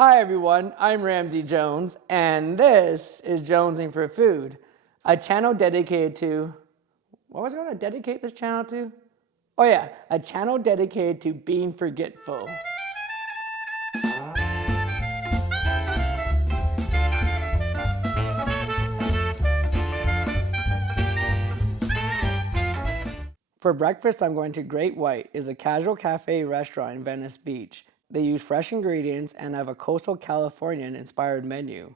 Hi everyone, I'm Ramsey Jones, and this is Jonesing for Food, a channel dedicated to, what was I going to dedicate this channel to? Oh yeah, a channel dedicated to being forgetful. For breakfast, I'm going to Great White. It's a casual cafe restaurant in Venice Beach. They use fresh ingredients and have a coastal Californian-inspired menu.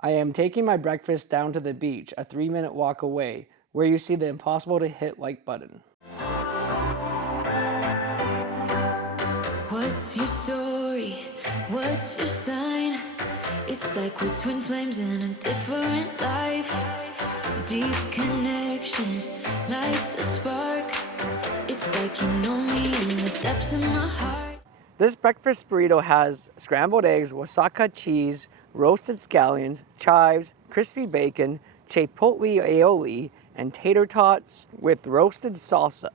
I am taking my breakfast down to the beach, a 3-minute walk away, where you see the impossible to hit like button. What's your story? What's your sign? It's like we're twin flames in a different life. Deep connection lights a spark. It's like you know me in the depths of my heart. This breakfast burrito has scrambled eggs, wasaka cheese, roasted scallions, chives, crispy bacon, chipotle aioli, and tater tots with roasted salsa.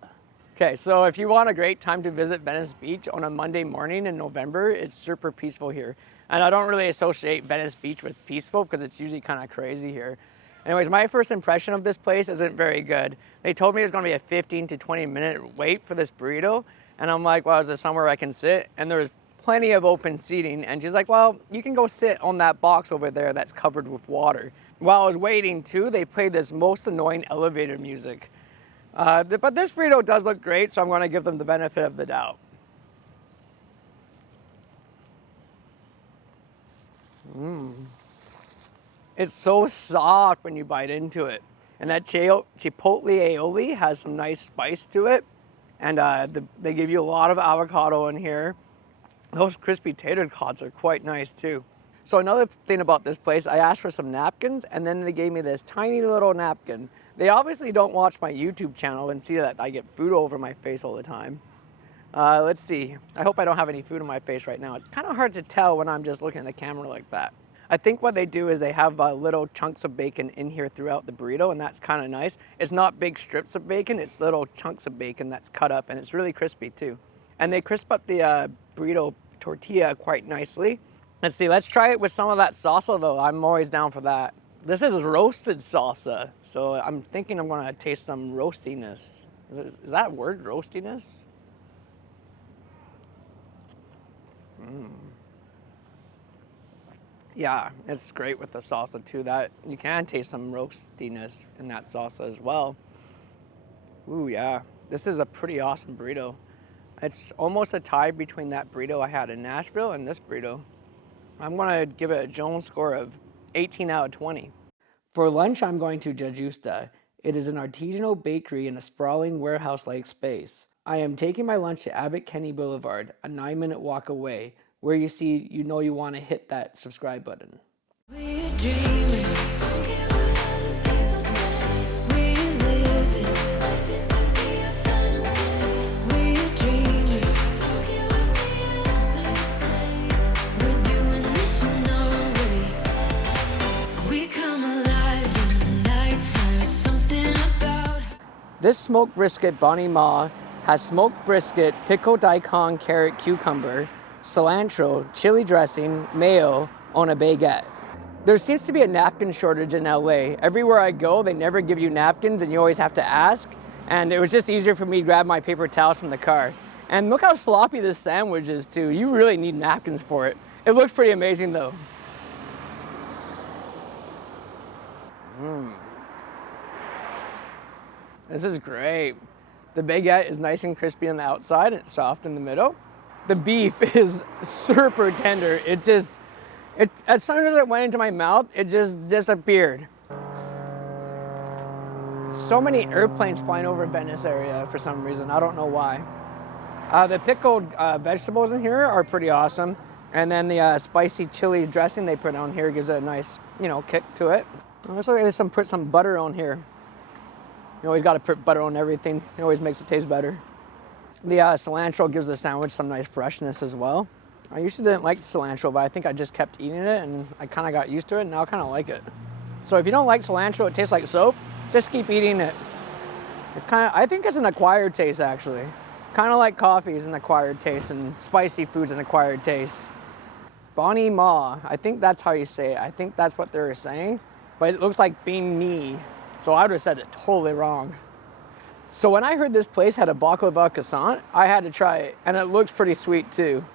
Okay, so if you want a great time to visit Venice Beach on a Monday morning in November, it's super peaceful here. And I don't really associate Venice Beach with peaceful because it's usually kind of crazy here. Anyways, my first impression of this place isn't very good. They told me it's going to be a 15 to 20 minute wait for this burrito. And I'm like, well, is there somewhere I can sit? And there's plenty of open seating. And she's like, well, you can go sit on that box over there that's covered with water. While I was waiting too, they played this most annoying elevator music. But this burrito does look great, so I'm going to give them the benefit of the doubt. It's so soft when you bite into it. And that chipotle aioli has some nice spice to it. And they give you a lot of avocado in here. Those crispy tater tots are quite nice too. So another thing about this place, I asked for some napkins and then they gave me this tiny little napkin. They obviously don't watch my YouTube channel and see that I get food over my face all the time. Let's see. I hope I don't have any food on my face right now. It's kind of hard to tell when I'm just looking at the camera like that. I think what they do is they have little chunks of bacon in here throughout the burrito, and that's kind of nice. It's not big strips of bacon, it's little chunks of bacon that's cut up, and it's really crispy too. And they crisp up the burrito tortilla quite nicely. Let's see, let's try it with some of that salsa though. I'm always down for that. This is roasted salsa, so I'm thinking I'm gonna taste some roastiness. Is that a word, roastiness? Yeah, it's great with the salsa too. That you can taste some roastiness in that salsa as well. Ooh, yeah. This is a pretty awesome burrito. It's almost a tie between that burrito I had in Nashville and this burrito. I'm gonna give it a Jones score of 18 out of 20. For lunch, I'm going to Gjusta. It is an artisanal bakery in a sprawling warehouse-like space. I am taking my lunch to Abbot Blvd, a 9-minute walk away, where you see, you know you want to hit that subscribe button. We're dreamers, don't care what other people say. We're living like this could be our final day. We're dreamers, don't care what the others say. We're doing this in our way. We come alive in the nighttime. It's something about. This smoked brisket Banh Mi has smoked brisket, pickled daikon, carrot, cucumber, cilantro, chili dressing, mayo on a baguette. There seems to be a napkin shortage in LA. Everywhere I go, they never give you napkins and you always have to ask. And it was just easier for me to grab my paper towels from the car. And look how sloppy this sandwich is too. You really need napkins for it. It looks pretty amazing though. This is great. The baguette is nice and crispy on the outside and it's soft in the middle. The beef is super tender. As soon as it went into my mouth, it just disappeared. So many airplanes flying over Venice area for some reason. I don't know why. The pickled vegetables in here are pretty awesome. And then the spicy chili dressing they put on here gives it a nice, kick to it. Looks like they put some butter on here. You always got to put butter on everything. It always makes it taste better. The cilantro gives the sandwich some nice freshness as well. I used to didn't like cilantro, but I think I just kept eating it and I kind of got used to it and now I kind of like it. So if you don't like cilantro, it tastes like soap, just keep eating it. I think it's an acquired taste actually. Kind of like coffee is an acquired taste and spicy food's an acquired taste. Bonnie Ma. I think that's how you say it. I think that's what they were saying. But it looks like Binh Mi. So I would have said it totally wrong. So when I heard this place had a baklava croissant, I had to try it. And it looks pretty sweet too.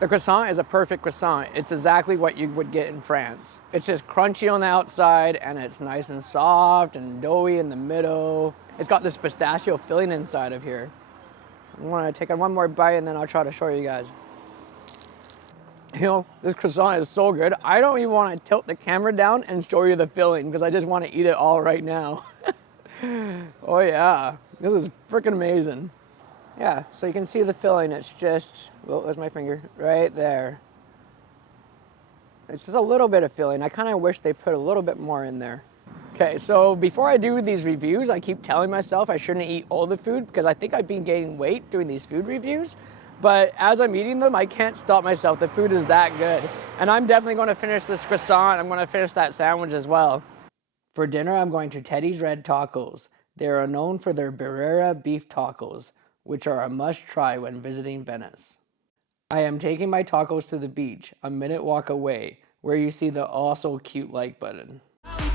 The croissant is a perfect croissant. It's exactly what you would get in France. It's just crunchy on the outside and it's nice and soft and doughy in the middle. It's got this pistachio filling inside of here. I want to take one more bite and then I'll try to show you guys. You know, this croissant is so good. I don't even want to tilt the camera down and show you the filling because I just want to eat it all right now. Oh yeah, this is freaking amazing. Yeah, so you can see the filling. It's just, well, there's my finger, right there. It's just a little bit of filling. I kind of wish they put a little bit more in there. Okay, so before I do these reviews, I keep telling myself I shouldn't eat all the food because I think I've been gaining weight doing these food reviews. But as I'm eating them, I can't stop myself. The food is that good. And I'm definitely going to finish this croissant. I'm going to finish that sandwich as well. For dinner, I'm going to Teddy's Red Tacos. They are known for their Birria beef tacos, which are a must-try when visiting Venice. I am taking my tacos to the beach, a minute walk away, where you see the also cute like button.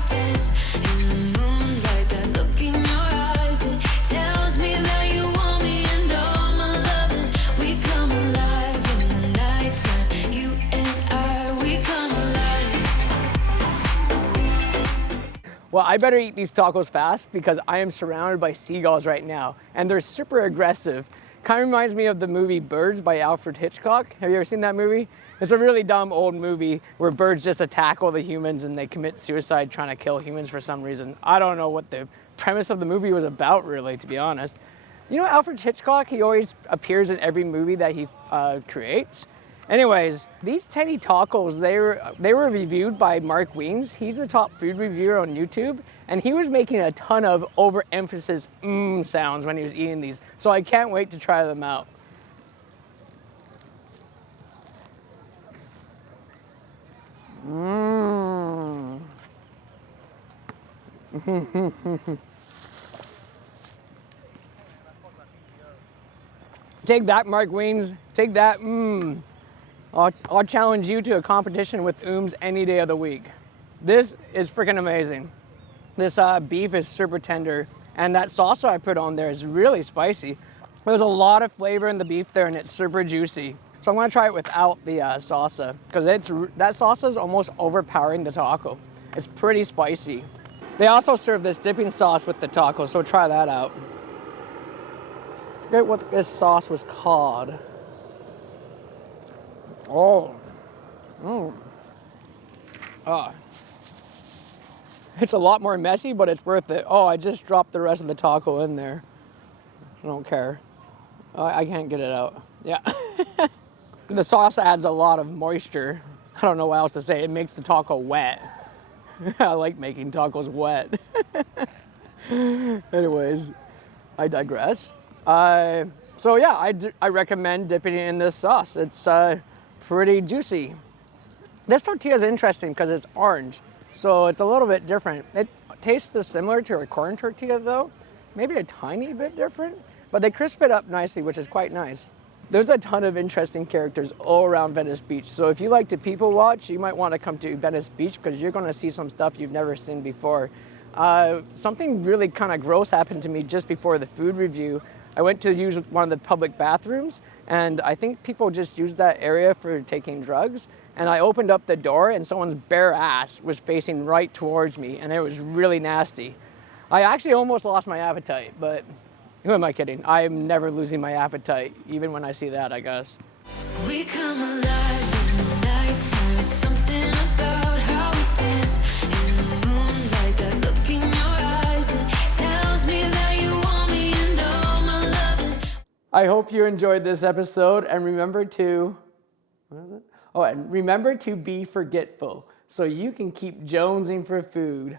Dance in the moonlight, that look in your eyes, it tells me that you want me and all my loving. We come alive in the nighttime, you and I, we come alive. Well, I better eat these tacos fast because I am surrounded by seagulls right now, and they're super aggressive. Kind of reminds me of the movie Birds by Alfred Hitchcock. Have you ever seen that movie? It's a really dumb old movie where birds just attack all the humans and they commit suicide trying to kill humans for some reason. I don't know what the premise of the movie was about, really, to be honest. You know Alfred Hitchcock? He always appears in every movie that he creates. Anyways, these Teddy tacos, they were reviewed by Mark Wiens. He's the top food reviewer on YouTube, and he was making a ton of overemphasis sounds when he was eating these. So I can't wait to try them out. Take that, Mark Wiens. Take that. I'll challenge you to a competition with any day of the week. This is freaking amazing. This beef is super tender, and that salsa I put on there is really spicy. There's a lot of flavor in the beef there, and it's super juicy. So I'm gonna try it without the salsa, because that salsa is almost overpowering the taco. It's pretty spicy. They also serve this dipping sauce with the taco, so try that out. I forget what this sauce was called. Oh. It's a lot more messy, but it's worth it. Oh, I just dropped the rest of the taco in there. I don't care. I can't get it out. Yeah. The sauce adds a lot of moisture. I don't know what else to say. It makes the taco wet. I like making tacos wet. Anyways, I digress. So yeah, I recommend dipping it in this sauce. It's pretty juicy. This tortilla is interesting because it's orange, so it's a little bit different. It tastes similar to a corn tortilla though, maybe a tiny bit different, but they crisp it up nicely, which is quite nice. There's a ton of interesting characters all around Venice Beach, so if you like to people watch, you might want to come to Venice Beach because you're going to see some stuff you've never seen before. Something really kind of gross happened to me just before the food review. I went to use one of the public bathrooms, and I think people just use that area for taking drugs. And I opened up the door, and someone's bare ass was facing right towards me, and it was really nasty. I actually almost lost my appetite, but who am I kidding? I'm never losing my appetite, even when I see that, I guess. We come alive in the nighttime. It's something about how we dance in the moonlight. That look in your eyes, it tells me that you want me and all my loving. I hope you enjoyed this episode, and remember to, what is it? Oh, and remember to be forgetful so you can keep jonesing for food.